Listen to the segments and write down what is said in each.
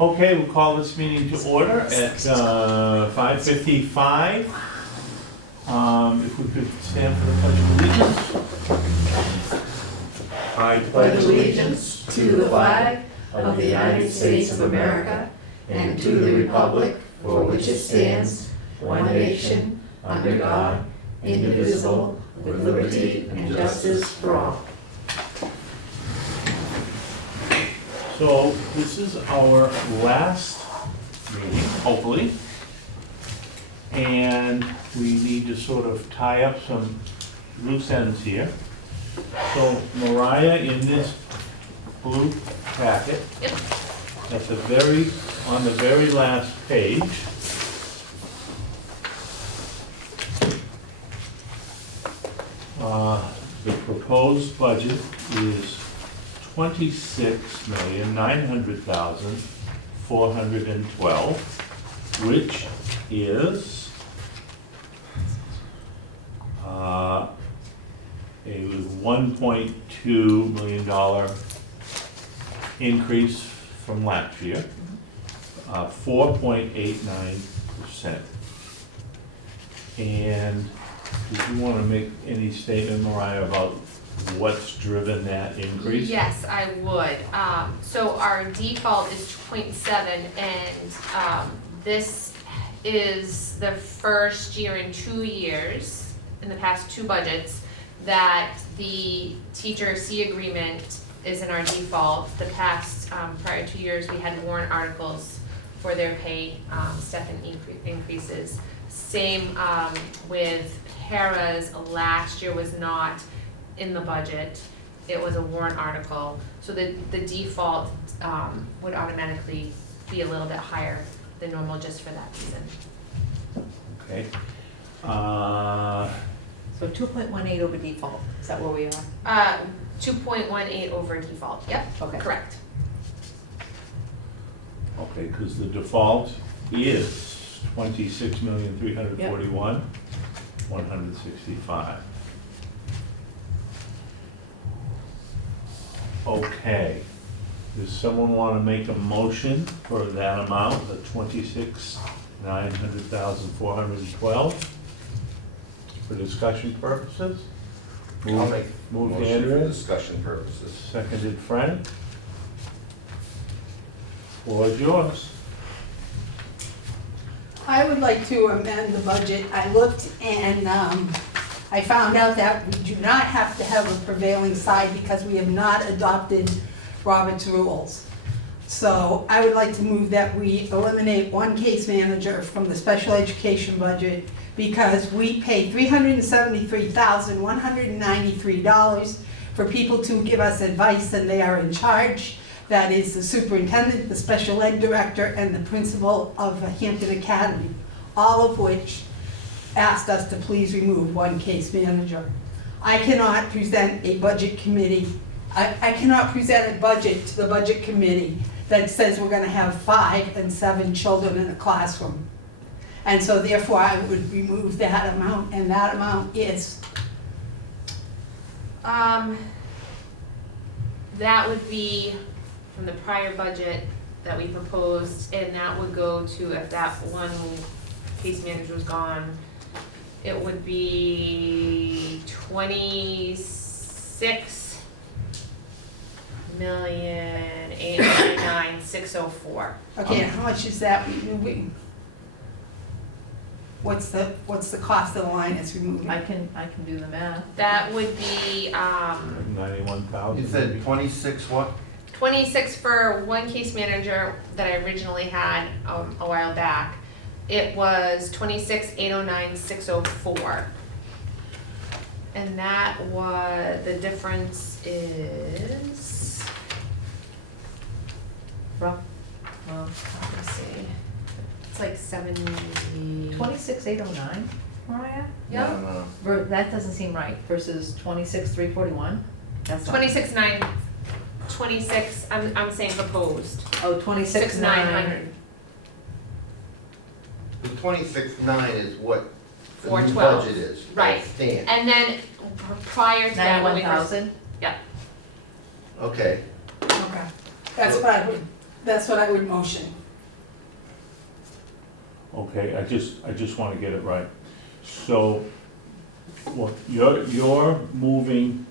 Okay, we'll call this meeting to order at 5:55. If we could stand for the Pledge of Allegiance. I pledge allegiance to the flag of the United States of America and to the republic for which it stands, one nation, under God, indivisible, with liberty and justice for all. So this is our last meeting, hopefully. And we need to sort of tie up some loose ends here. So Mariah, in this blue packet, at the on the very last page, the proposed budget is $26,900,412, which is a $1.2 million increase from last year, 4.89%. And did you want to make any statement, Mariah, about what's driven that increase? Yes, I would. So our default is 0.7, and this is the first year in 2 years, in the past 2 budgets, that the teacher C agreement is in our default. The past, prior 2 years, we had warrant articles for their pay step and increases. Same with paras. Last year was not in the budget. It was a warrant article. So the default would automatically be a little bit higher than normal just for that reason. Okay. So 2.18 over default, is that where we are? 2.18 over default, yep, Okay. correct. Okay, because the default is $26,341,165. Okay, does someone want to make a motion for that amount, the $26,900,412, for discussion purposes? I'll make Moved motion for Andrea, discussion purposes. seconded Frank. Floor is yours. I would like to amend the budget. I looked and I found out that we do not have to have a prevailing side because we have not adopted Robert's rules. So I would like to move that we eliminate one case manager from the special education budget because we pay $373,193 for people to give us advice, and they are in charge. That is the superintendent, the special ed director, and the principal of Hampton Academy, all of which asked us to please remove one case manager. I cannot present a budget committee, I cannot present a budget to the budget committee that says we're gonna have 5 and 7 children in a classroom. And so therefore I would remove that amount, and that amount is, That would be from the prior budget that we proposed, and that would go to, if that one case manager was gone, it would be $26,899,604. okay, and how much is that removing? What's the cost of the line it's removing? I can do the math. That would be 91,000. You said 26 what? 26 for one case manager that I originally had a while back. It was 26,809,604. And that was, the difference is, Rough, well, let me see, it's like 70. 26,809, Mariah? Yep. No. That doesn't seem right, versus 26,341? That's not. 26, I'm saying proposed. Oh, 26,900. 6,900. The 26.9 is what the new 412. budget is. Right. Stand. And then prior to that, when we first, 91,000? yeah, Okay. Okay, that's what I would, That's what I would motion. Okay, I just wanna get it right. So, what, you're moving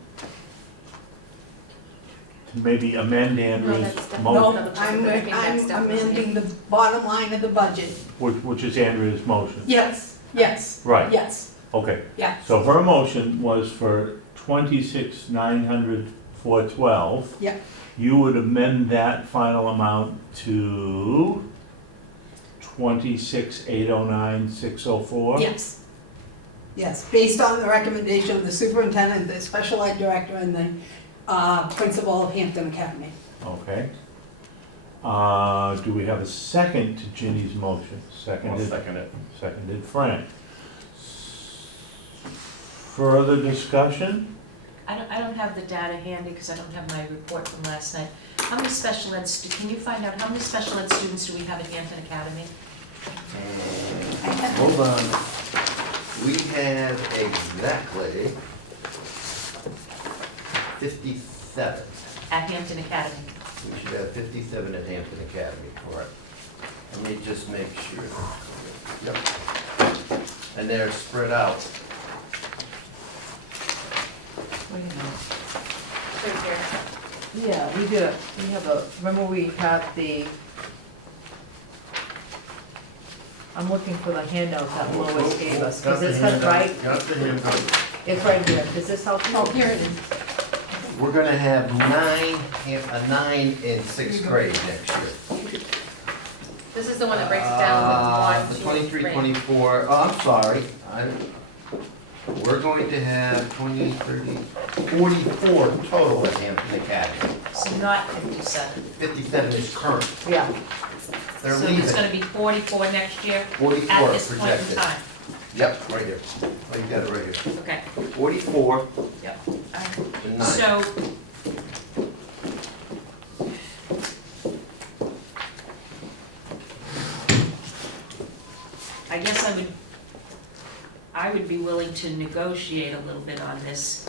to maybe amend No, Andrew's that's definitely- motion, No, Motion. I'm, I think that's I'm definitely- amending the bottom line of the budget. which is Andrew's motion. Yes, yes, Right, yes, okay. yes. So her motion was for 26,900, 412. Yeah. You would amend that final amount to 26,809, 604? Yes. Yes, based on the recommendation of the superintendent, the special ed director, and the principal of Hampton Academy. Okay. Do we have a second to Ginny's motion? I'll Seconded, second it. seconded Frank. Further discussion? I don't have the data handy because I don't have my report from last night. How many special ed, can you find out how many special ed students do we have at Hampton Academy? Hold on. We have exactly 57. At Hampton Academy? We should have 57 at Hampton Academy for it. Let me just make sure. Yep. And they're spread out. Wait a minute. Right here. Yeah, we have a, remember we had the, I'm looking for the handout that Lois gave us, because it's got right, Got the handout. it's right here, does this help you? Oh, here it is. We're gonna have a 9 in 6th grade next year. This is the one that breaks it down with The 1, 2, 23, 3. 24, oh, I'm sorry. We're going to have 20, 30, 44 total at Hampton Academy. So not 57. 57 is current. Yeah, They're So there's gonna leaving. be 44 next year 44 at this point in projected. time? Yep, right here. Oh, you got it right here. Okay, 44 yep. to 9. So, I guess I would be willing to negotiate a little bit on this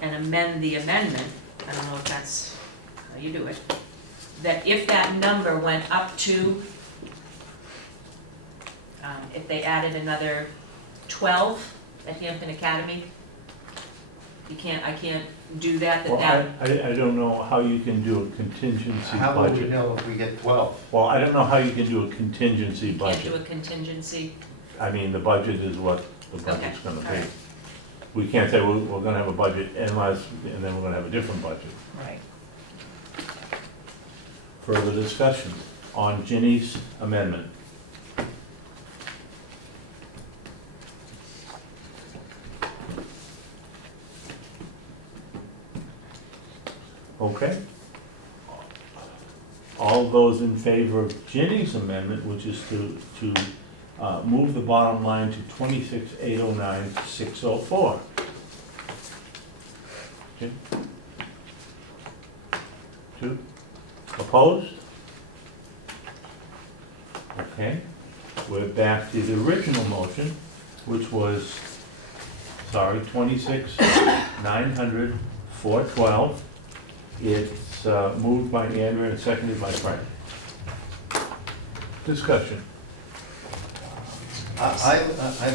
and amend the amendment. I don't know if that's how you do it. That if that number went up to, if they added another 12 at Hampton Academy, I can't do that, Well, I don't know how you can do a contingency How will we budget. know if we get 12? Well, I don't know how you can do a contingency can't do budget. a contingency. I mean, the budget is what the budget's Okay, gonna all be. right. We can't say we're gonna have a budget unless, and then we're gonna have a different budget. Right. Further discussion on Ginny's amendment. Okay. All those in favor of Ginny's amendment, which is to move the bottom line to 26,809, 604. Jim? 2? Opposed? Okay, we're back to the original motion, which was, 26,900, 412. It's moved by Andrew and seconded by Frank. Discussion. I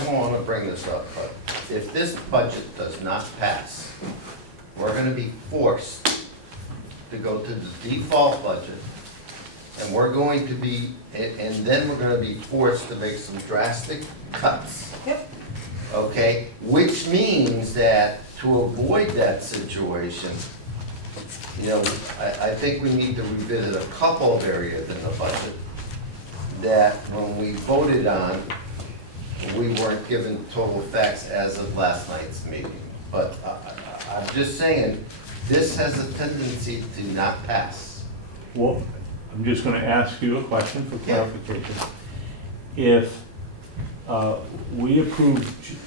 don't want to bring this up, but if this budget does not pass, we're going to be forced to go to the default budget, and we're going to be, and then we're going to be forced to make some drastic cuts. Yep. Okay, which means that to avoid that situation, you know, I think we need to revisit a couple of areas in the budget that when we voted on, we weren't given total facts as of last night's meeting. But I'm just saying, this has a tendency to not pass. Well, I'm just gonna ask you a question for Yeah. clarification. If we approve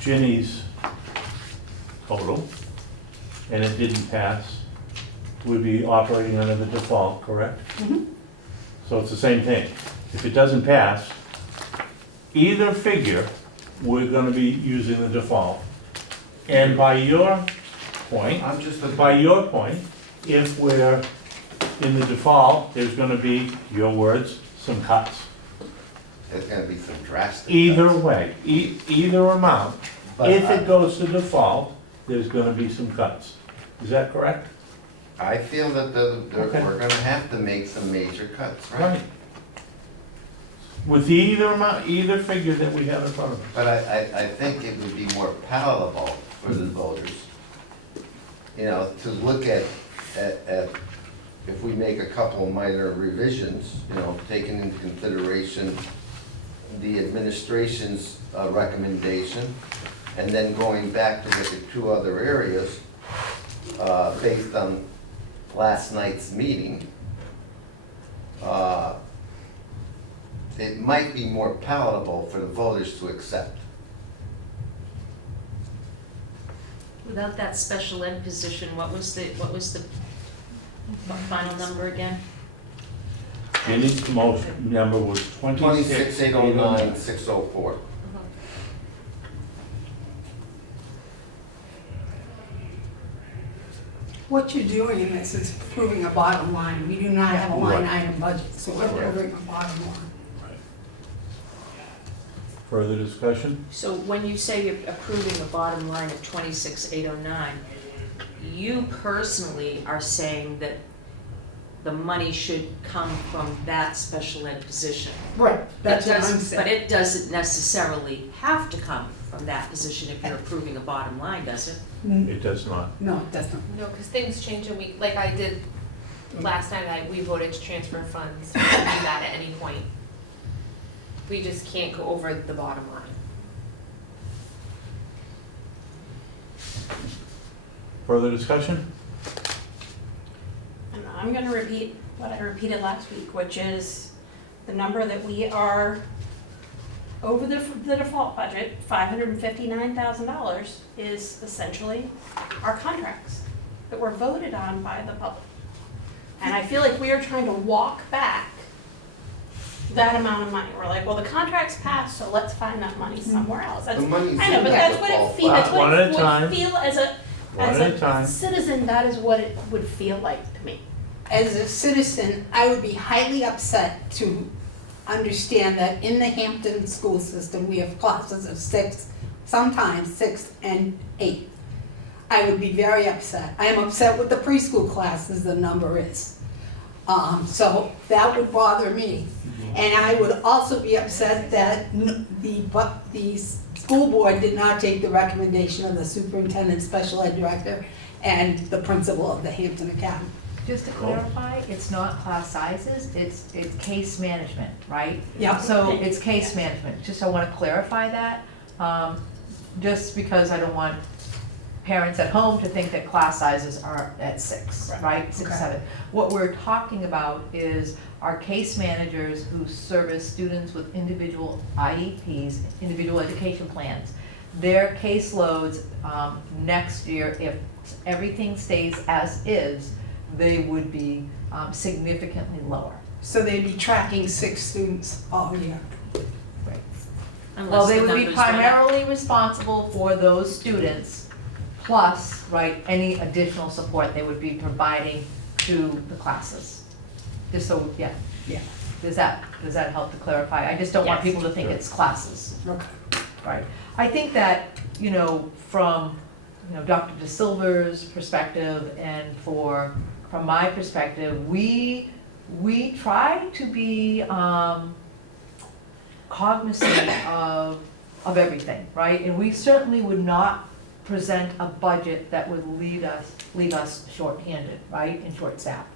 Ginny's total, and it didn't pass, we'd be operating under the default, correct? Mhm. So it's the same thing. If it doesn't pass, either figure, we're gonna be using the default. And by your point, I'm just, by your point, if we're in the default, there's gonna be, your words, some cuts. There's gonna be some drastic. Either cuts. way, either amount, But if I- it goes to default, there's gonna be some cuts. Is that correct? I feel that Okay. we're gonna have to make some major cuts, right? Right. With either amount, either figure that we have in front of us. But I think it would be more palatable for the voters, you know, to look at, if we make a couple of minor revisions, you know, taking into consideration the administration's recommendation, and then going back to look at two other areas, based on last night's meeting, it might be more palatable for the voters to accept. Without that special ed position, what was the final number again? Jenny's motion number was 26,809, 604. What you're doing in this is approving a bottom line. We do not have a line item budget, so we're approving a bottom line. Further discussion? So when you say you're approving a bottom line of 26,809, you personally are saying that the money should come from that special ed position. Right, that's It what I'm doesn't- saying. But it doesn't necessarily have to come from that position if you're approving a bottom line, does it? It does not. No, it doesn't. No, because things change and we, like I did last night, we voted to transfer funds. We can do that at any point. We just can't go over the bottom line. Further discussion? And I'm gonna repeat what I repeated last week, which is the number that we are over the default budget, $559,000, is essentially our contracts that were voted on by the public. And I feel like we are trying to walk back that amount of money. We're like, well, the contract's passed, so let's find that money somewhere else. That's, The money's I know, in but the that's what it default feels, that's One what at it a time. would feel as a, One at a as time. a citizen, that is what it would feel like to me. As a citizen, I would be highly upset to understand that in the Hampton school system, we have classes of 6, sometimes 6 and 8. I would be very upset. I am upset with the preschool classes, the number is. So that would bother me. And I would also be upset that the school board did not take the recommendation of the superintendent, special ed director, and the principal of the Hampton Academy. Just to clarify, it's not class sizes, it's case management, right? Yep. So it's case management, just I wanna clarify that, just because I don't want parents at home to think that class sizes are at 6, right? 6, Okay. 7. What we're talking about is our case managers who service students with individual IEPs, individual education plans. Their caseloads, next year, if everything stays as is, they would be significantly lower. So they'd be tracking 6 students all year. Well, Unless they the would be numbers went up. primarily responsible for those students, plus, right, any additional support they would be providing to the classes. Just so, yeah. Yeah. Does that help to clarify? I just don't want Yes. people to think it's classes, Okay. right? I think that, from, Dr. De Silva's perspective and from my perspective, we try to be, cognizant of everything, right? And we certainly would not present a budget that would leave us short-handed, right, and short-staffed.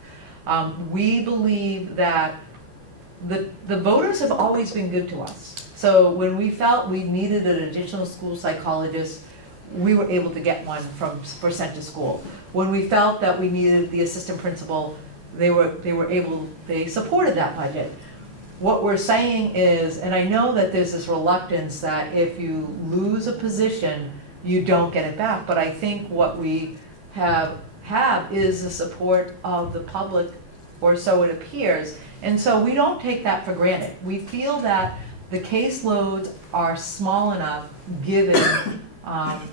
We believe that the voters have always been good to us. So when we felt we needed an additional school psychologist, we were able to get one for Center School. When we felt that we needed the assistant principal, they supported that budget. What we're saying is, and I know that there's this reluctance that if you lose a position, you don't get it back, but I think what we have is the support of the public, or so it appears, and so we don't take that for granted. We feel that the caseloads are small enough, given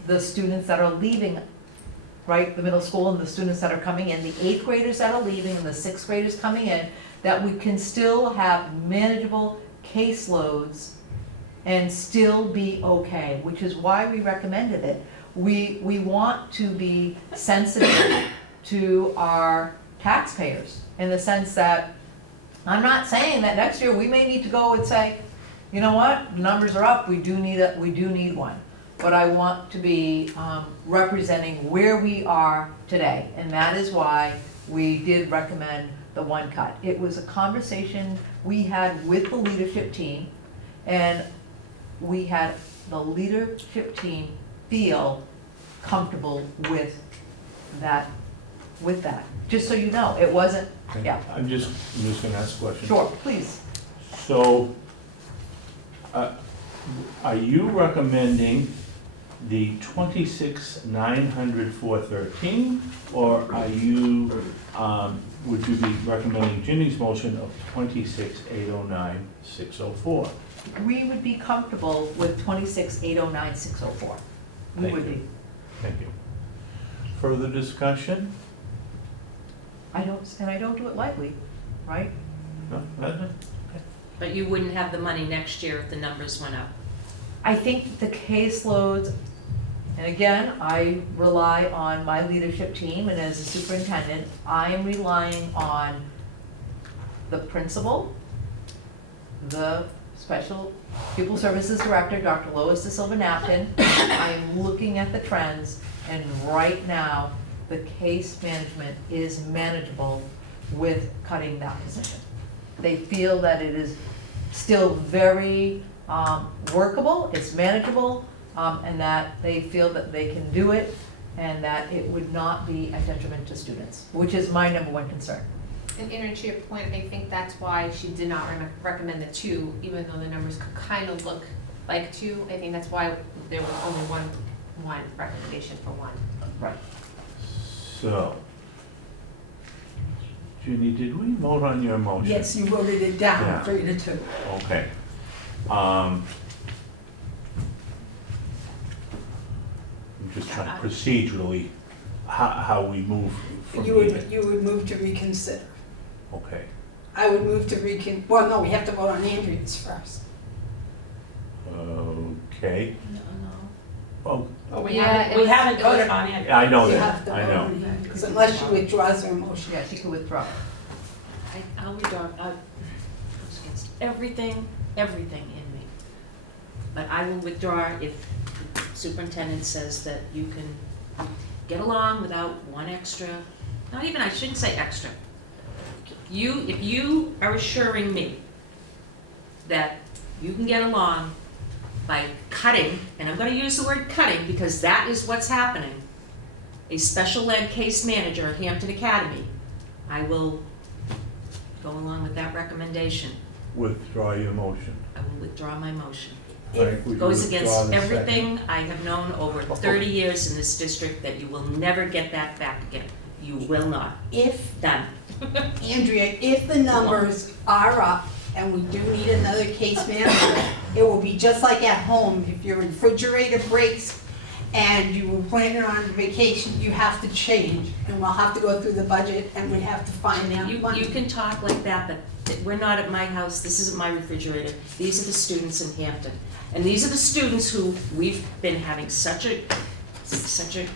the students that are leaving right, the middle school and the students that are coming in, the 8th graders that are leaving and the 6th graders coming in, that we can still have manageable caseloads and still be okay, which is why we recommended it. We want to be sensitive to our taxpayers in the sense that, I'm not saying that next year we may need to go and say, you know what, the numbers are up, we do need one. But I want to be representing where we are today, and that is why we did recommend the one cut. It was a conversation we had with the leadership team, and we had the leadership team feel comfortable with that, Just so you know, it wasn't, yeah, I'm just gonna ask a question. sure, please. So, are you recommending the 26,900,413, or are you, would you be recommending Ginny's motion of 26,809,604? We would be comfortable with 26,809,604. We Thank would you. be. Thank you. Further discussion? I don't do it lightly, right? No? That- But you wouldn't have the money next year if the numbers went up. I think the caseloads, and again, I rely on my leadership team, and as a superintendent, I am relying on the principal, the special pupil services director, Dr. Lois De Silva Napton. I am looking at the trends, and right now, the case management is manageable with cutting that position. They feel that it is still very workable, it's manageable, and that they feel that they can do it, and that it would not be a detriment to students, which is my number one concern. And Aaron, to your point, I think that's why she did not recommend the 2, even though the numbers could kind of look like 2. I think that's why there was only one recommendation for 1. Right. So, Ginny, did we vote on your motion? Yes, you voted it down, Yeah. 3-2. Okay. I'm just trying procedurally, how we move from You here. would move to reconsider. Okay. I would move to well, no, we have to vote on Andrea's first. Okay. Well, But we Yeah, haven't, we it was- haven't voted on it. I know You that, have to I vote know. on Andrea's, unless she withdraws her motion. Yeah, she could withdraw. I'll withdraw, goes against everything in me. But I will withdraw if the superintendent says that you can get along without one extra, not even, I shouldn't say extra. If you are assuring me that you can get along by cutting, and I'm gonna use the word cutting because that is what's happening, a special ed case manager at Hampton Academy, I will go along with that recommendation. Withdraw your motion. I will withdraw my motion. Frank, would you Goes withdraw against the second? everything I have known over 30 years in this district, that you will never get that back again. You will not. If, Done. Andrea, if the numbers are up and we do need another case manager, it will be just like at home. If your refrigerator breaks and you were planning on vacation, you have to change. And we'll have to go through the budget and we have to find out You money. can talk like that, but we're not at my house, this isn't my refrigerator. These are the students in Hampton. And these are the students who we've been having such a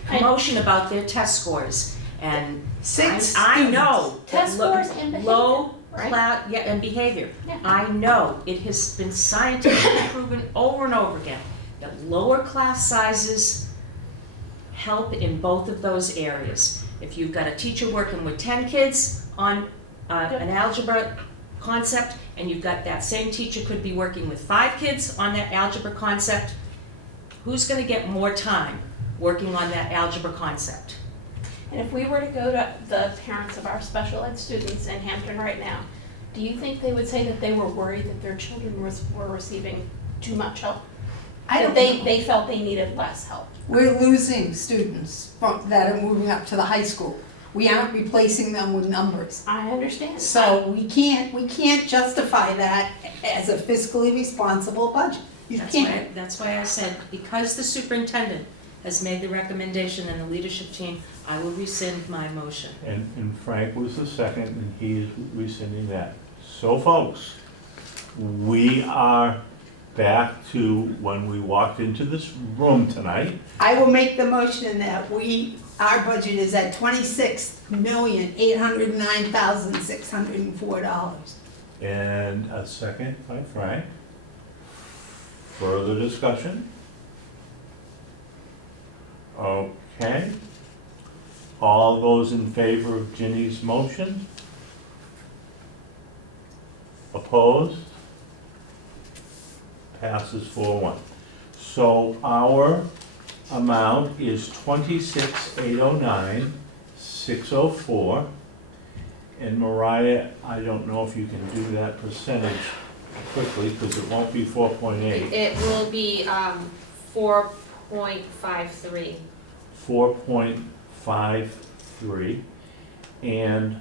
commotion about their test scores. And Six I know. Test that scores and behavior, Low right? class, yeah, and behavior. Yeah. I know, it has been scientifically proven over and over again that lower class sizes help in both of those areas. If you've got a teacher working with 10 kids on an algebra concept, and you've got that same teacher could be working with 5 kids on that algebra concept, who's gonna get more time working on that algebra concept? And if we were to go to the parents of our special ed students in Hampton right now, do you think they would say that they were worried that their children were receiving too much help? I don't That know. they felt they needed less help? We're losing students that are moving up to the high school. We aren't replacing them with numbers. I understand. So we can't justify that as a fiscally responsible budget. You can't. That's why I said, because the superintendent has made the recommendation and the leadership team, I will rescind my motion. And Frank was the second, and he is rescinding that. So folks, we are back to when we walked into this room tonight. I will make the motion that our budget is at $26,809,604. And a second by Frank. Further discussion? Okay. All those in favor of Ginny's motion? Opposed? Passes 4-1. So our amount is 26,809,604. And Mariah, I don't know if you can do that percentage quickly, because it won't be 4.8. It will be 4.53. 4.53. And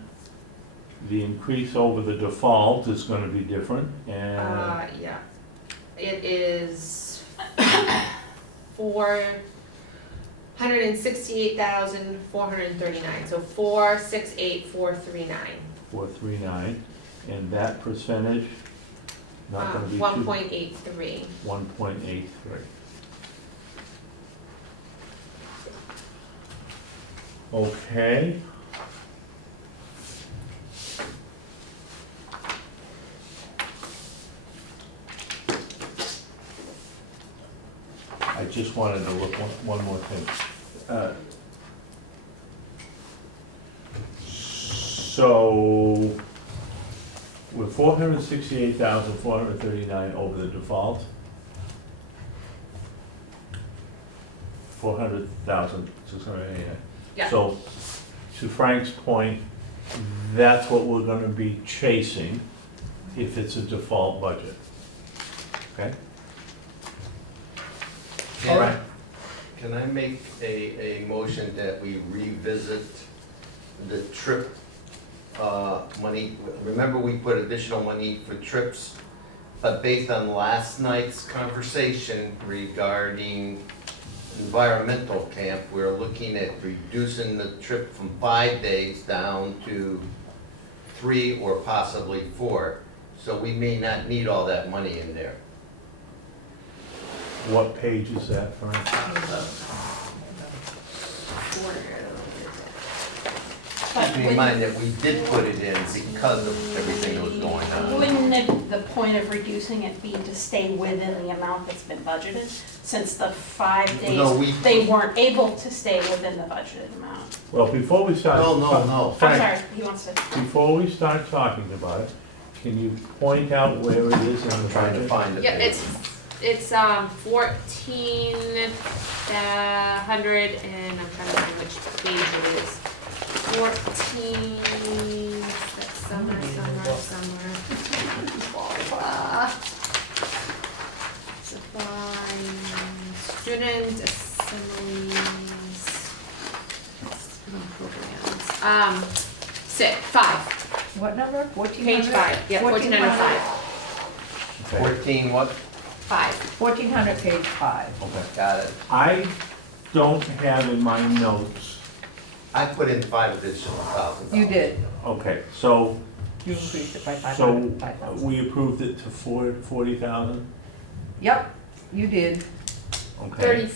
the increase over the default is gonna be different, and Yeah. It is 468,439, so 468,439. 439, and that percentage, not gonna be 1.83. 1.83. Okay. I just wanted to look one more thing. So, we're 468,439 over the default. 400,689. Yeah. So, to Frank's point, that's what we're gonna be chasing if it's a default budget. Okay? All right. Can I make a motion that we revisit the trip money? Remember, we put additional money for trips, but based on last night's conversation regarding environmental camp, we're looking at reducing the trip from 5 days down to 3 or possibly 4. So we may not need all that money in there. What page is that, Frank? But Keep in mind that we did put it in because of everything that was going on. wouldn't the point of reducing it be to stay within the amount that's been budgeted? Since the 5 No, days, they weren't able to stay within the budgeted amount. Well, before we start. No. I'm Frank, sorry, he wants to. before we start talking about it, can you point out where it is in the I'm trying to budget? find it. Yeah, it's 1,400, and I'm trying to find which page it is. 14, that's somewhere. Supplies, student assemblies, programs. 5, What number? 1400? page 5, yeah, 1405. Okay, 14 what? 5. 1400, page 5. okay. Got it. I don't have in my notes, I put in 5 additional thousand. You did. okay, so, You increased it by so 5,000. we approved it to 40,000? Yep, you did. Okay. 30,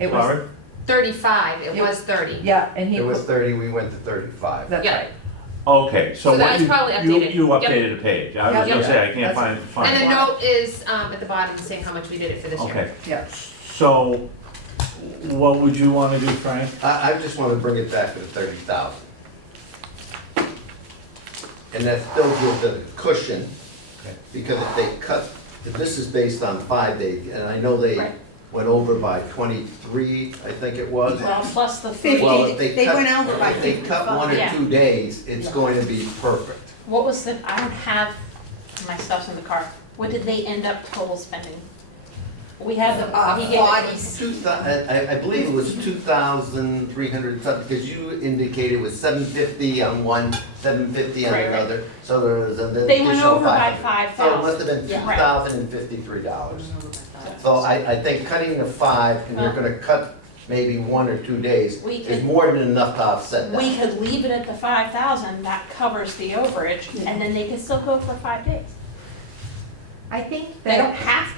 It was, Sorry? 35, it It- was 30. yeah, and he It was put, 30, we went to 35. that's Yeah. right. Okay, so So that what was you, probably you updated. you Yep. updated the page, I was Yep. gonna say, I can't That's- find And it. the note is at the bottom saying how much we did it for this year. Okay, Yeah. so, what would you wanna do, Frank? I just want to bring it back to the 30,000. And that still gives it a cushion, Okay. because if they cut, if this is based on 5 days, and I know they Right. went over by 23, I think it was. Well, plus the 50. Well, if They cut- went over by If they cut 1 or Yeah. 2 days, it's going to be perfect. What was I don't have, my stuff's in the car. What did they end up total spending? We had the, he gave it to us. I believe it was 2,300 something, because you indicated it was 750 on one, 750 on Right, right. another, so there was an additional They went over by 500. So it must have been Yeah. $2,053. So I think cutting the 5, and you're gonna cut maybe 1 or 2 days, We is could- more than enough to offset that. We could leave it at the 5,000, that covers the overage, and then they can still go for 5 days. I think They don't that, have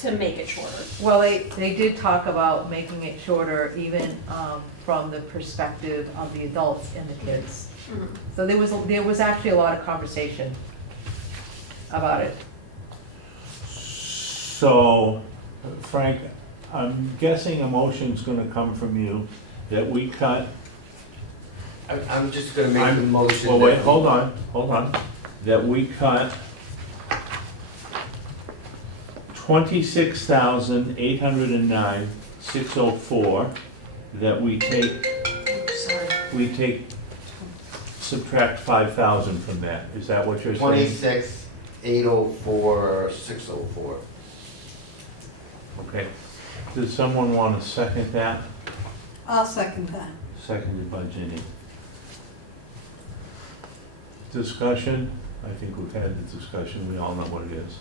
to make it shorter. well, they did talk about making it shorter even from the perspective of the adults and the kids. So there was actually a lot of conversation about it. So, Frank, I'm guessing a motion's gonna come from you that we cut, I'm just gonna make the motion. well, wait, that- hold on, that we cut 26,809,604, that we take, subtract 5,000 from that, is that what you're saying? 26,804,604. Okay, does someone want to second that? I'll second that. Seconded by Ginny. Discussion, I think we've had the discussion, we all know what it is.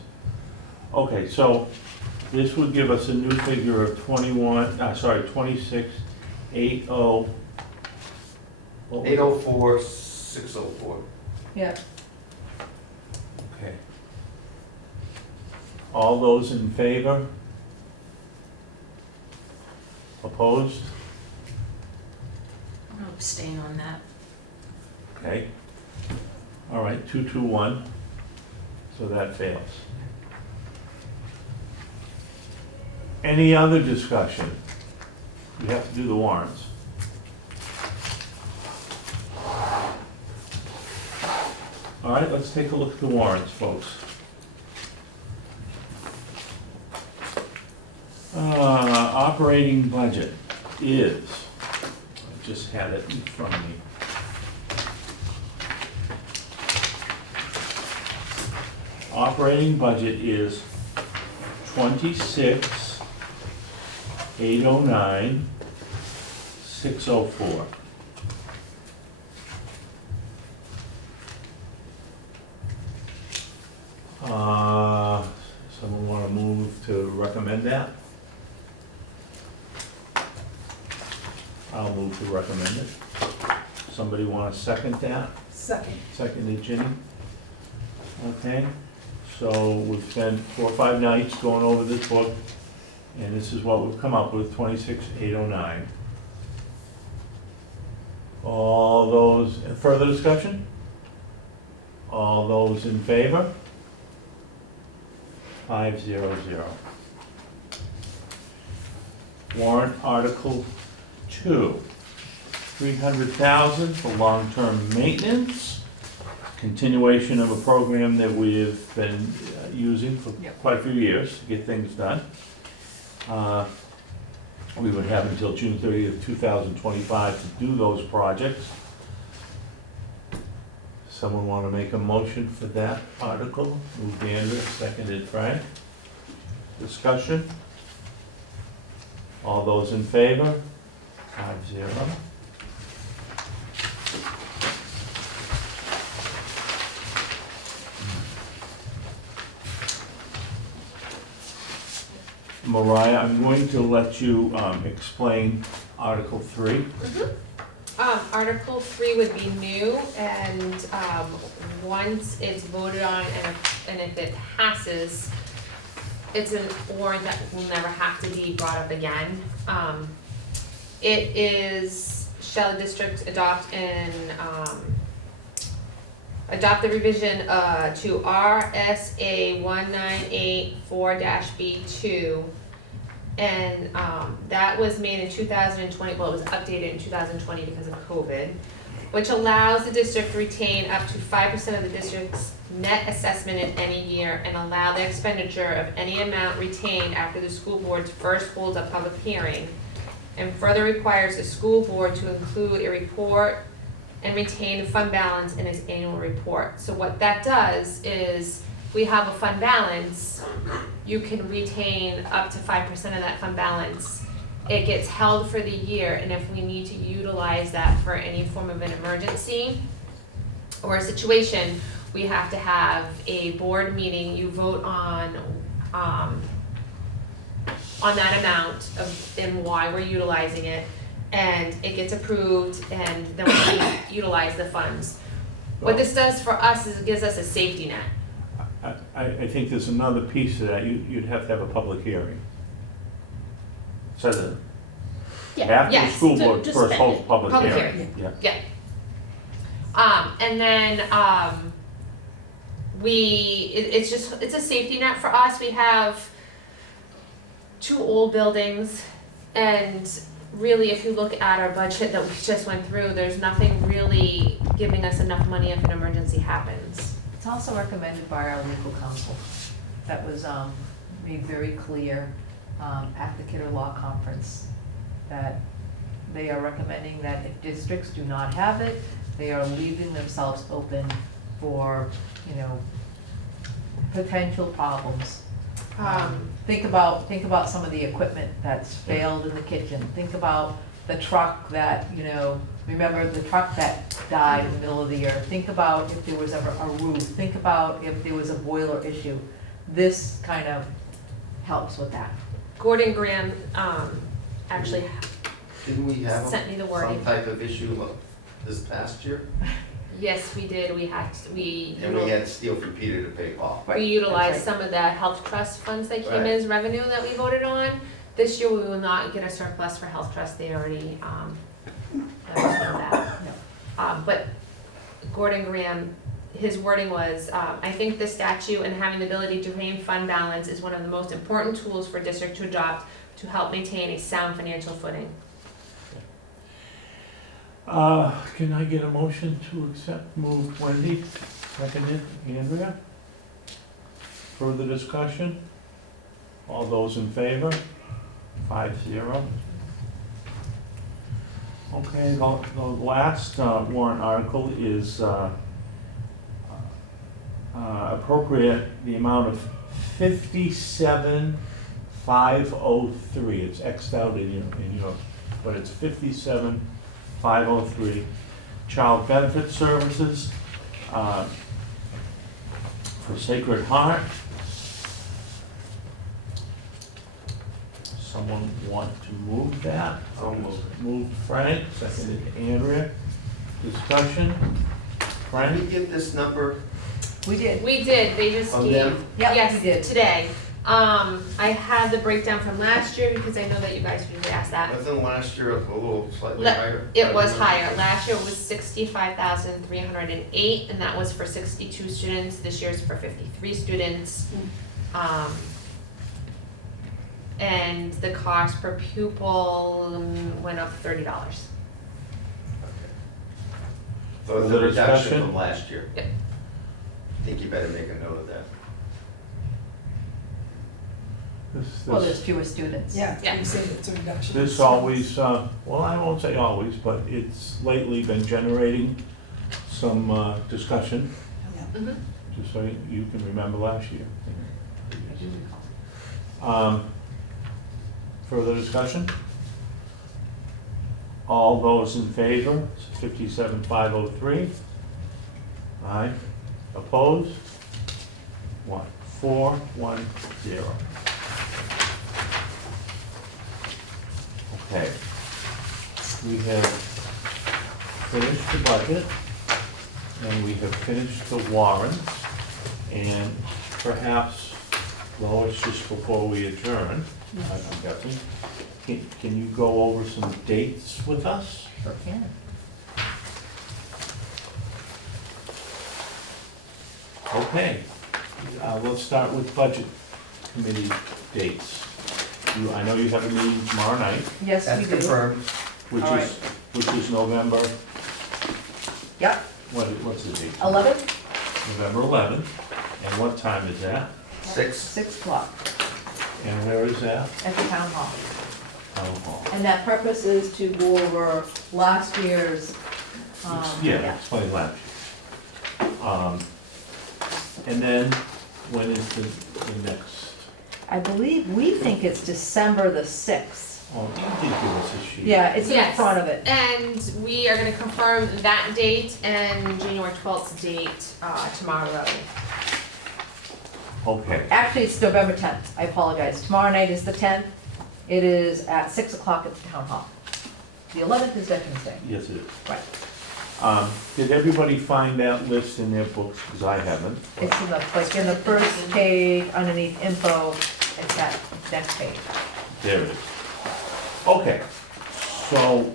Okay, so this would give us a new figure of 26,80. what was it? 804,604. Yeah. Okay. All those in favor? Opposed? I'm gonna abstain on that. Okay. All right, 221, so that fails. Any other discussion? We have to do the warrants. All right, let's take a look at the warrants, folks. Operating budget is, I just had it in front of me. Operating budget is 26,809,604. Someone want to move to recommend that? I'll move to recommend it. Somebody want to second that? Second. Seconded Ginny. Okay, so we've spent 4 or 5 nights going over this book, and this is what we've come up with, 26,809. All those, further discussion? All those in favor? 500. Warrant Article 2, 300,000 for long-term maintenance. Continuation of a program that we have been using for quite a few years to get things done. We would have until June 30th, 2025 to do those projects. Someone want to make a motion for that article? Moved Andrew, seconded Frank. Discussion? All those in favor? 5-0. Mariah, I'm going to let you explain Article 3. Article 3 would be new, and once it's voted on and if it passes, it's a warrant that will never have to be brought up again. It is, shall the district adopt the revision to RSA 1984-B2. And that was made in 2020, well, it was updated in 2020 because of COVID, which allows the district to retain up to 5% of the district's net assessment in any year and allow the expenditure of any amount retained after the school board first holds a public hearing, and further requires the school board to include a report and retain the fund balance in its annual report. So what that does is we have a fund balance, you can retain up to 5% of that fund balance. It gets held for the year, and if we need to utilize that for any form of an emergency or a situation, we have to have a board meeting, you vote on that amount of, and why we're utilizing it, and it gets approved, and then we can utilize the funds. What this does for us is it gives us a safety net. I think there's another piece to that, you'd have to have a public hearing. Says it. Yeah, After the yes, school to- board to first spend holds it. public Public hearing. Yeah. Yeah. And then, it's a safety net for us. We have 2 old buildings, and really, if you look at our budget that we just went through, there's nothing really giving us enough money if an emergency happens. It's also recommended by our legal counsel. That was made very clear at the Kidder Law Conference, that they are recommending that if districts do not have it, they are leaving themselves open for, potential problems. Think about some of the equipment that's failed in the kitchen. Think about the truck that, remember the truck that died in the middle of the year. Think about if there was ever a roof. Think about if there was a boiler issue. This kind of helps with that. Gordon Graham, actually Didn't we have sent me the some wording. type of issue this past year? Yes, we did. We And we had to steal from Peter to pay Paul. We utilized That's some of the health trust funds that came Right. in as revenue that we voted on. This year, we will not get a surplus for health trust, they already, understood that. But Gordon Graham, his wording was, I think this statute and having the ability to retain fund balance is one of the most important tools for district to adopt to help maintain a sound financial footing. Can I get a motion to accept? Moved Wendy, seconded Andrea. Further discussion? All those in favor? 5-0. Okay, the last warrant article is appropriate the amount of $57,503. It's Xed out in your, but it's 57,503. Child Benefit Services for Sacred Heart. Someone want to move that? I'll move Moved Frank, seconded Andrea. Discussion? Can we Frank? get this number We did. We did, they just from gave, them? Yep, yes, we did. today. I had the breakdown from last year because I know that you guys usually ask that. Wasn't last year a little slightly Le- higher? It was higher. Last year it was 65,308, and that was for 62 students. This year's for 53 students. And the cost per pupil went up $30. So it's Further a reduction discussion? from last year. Yep. I think you better make a note of that. Well, there's fewer students. Yeah, Yeah. you said it's a reduction. This always, well, I won't say always, but it's lately been generating some discussion, Yeah. Mhm. just so you can remember last year. I do recall. Further discussion? All those in favor, 57,503? Aye. Opposed? 4-1-0. Okay. We have finished the budget, and we have finished the warrants, and perhaps, Lois, just before we adjourn, I'm guessing, can you go over some dates with us? Sure can. Okay, let's start with budget committee dates. I know you have a meeting tomorrow night, Yes, we That's do. confirmed. which All is, which is November, Yep, what's the date? 11, November 11th, and what time is that? 6. 6 o'clock And where is that? at the town hall. Town hall. And that purpose is to go over last year's, Yeah, explain last year. And then when is the next? I believe, we think it's December the 6th. Oh, you did give us a sheet. Yeah, it's in Yes. front of it. And we are gonna confirm that date and January 12th date, tomorrow. Okay, Actually, it's November 10th. I apologize. Tomorrow night is the 10th. It is at 6 o'clock at the town hall. The 11th is Veterans Day. yes it is. Right. Did everybody find that list in their books? Because I haven't. It's in the, like, in the first page underneath info, it's that next page. There it is. Okay, so,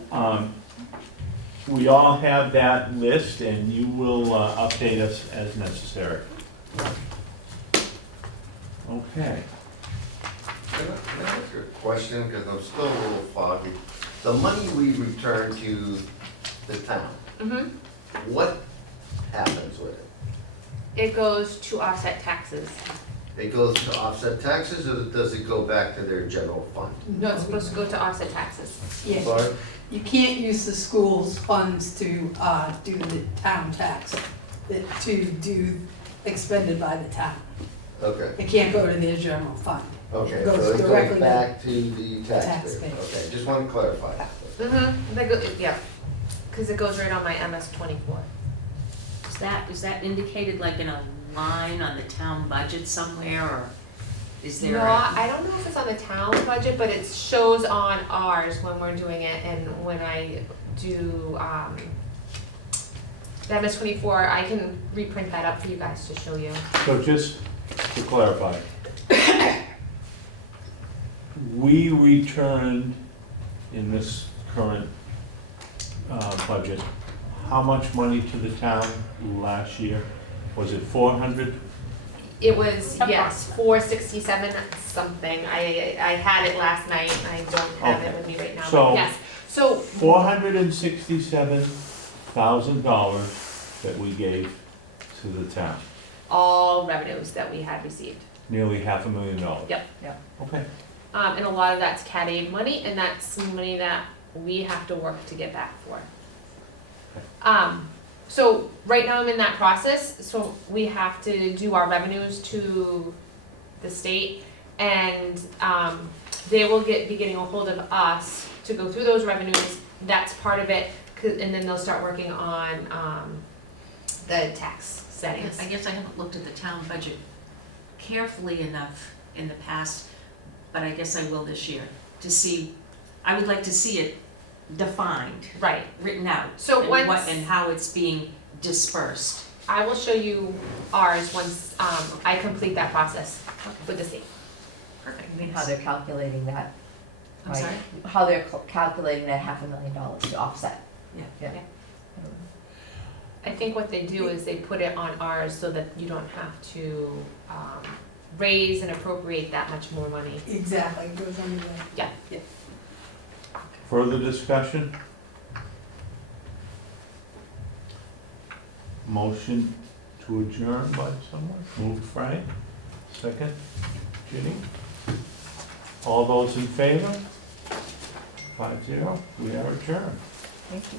we all have that list and you will update us as necessary. Okay. Can I ask a question, because I'm still a little foggy? The money we return to the town, Mm-hmm. what happens with it? It goes to offset taxes. It goes to offset taxes, or does it go back to their general fund? No, it's supposed to go to offset taxes. Yeah, Sorry? you can't use the school's funds to do the town tax, to do expended by the town. Okay, It can't go to their general fund. okay, goes so it directly goes to back to the taxpayer. taxpayer. Okay, just want to clarify. Mm-hmm, yeah, because it goes right on my MS 24. Is that indicated like in a line on the town budget somewhere, or is there? No, I don't know if it's on the town budget, but it shows on ours when we're doing it, and when I do, the MS 24, I can reprint that up for you guys to show you. So just to clarify, we returned in this current budget, how much money to the town last year? Was it 400? It was, yes, 467 something. I had it last night, and I don't have it with me right now, So- but yes. So, $467,000 that we gave to the town, all revenues that we had received. nearly $500,000. Yep. Okay, And a lot of that's CAD aid money, and that's money that we have to work to get back for. So right now I'm in that process, so we have to do our revenues to the state, and they will be getting a hold of us to go through those revenues. That's part of it, and then they'll start working on the tax settings. I guess I haven't looked at the town budget carefully enough in the past, but I guess I will this year, to see, I would like to see it defined, Right. written out. So and once- what and how it's being dispersed. I will show you ours once I complete that process with the state. Perfect. I mean, how they're calculating that, I'm right? sorry? How they're calculating that $500,000 to offset. Yeah. Yeah. I think what they do is they put it on ours so that you don't have to raise and appropriate that much more money. Exactly, it goes on the, further discussion? Motion to adjourn by someone, moved Frank, second, Ginny. All those in favor? 5-0, we are adjourned. Thank you.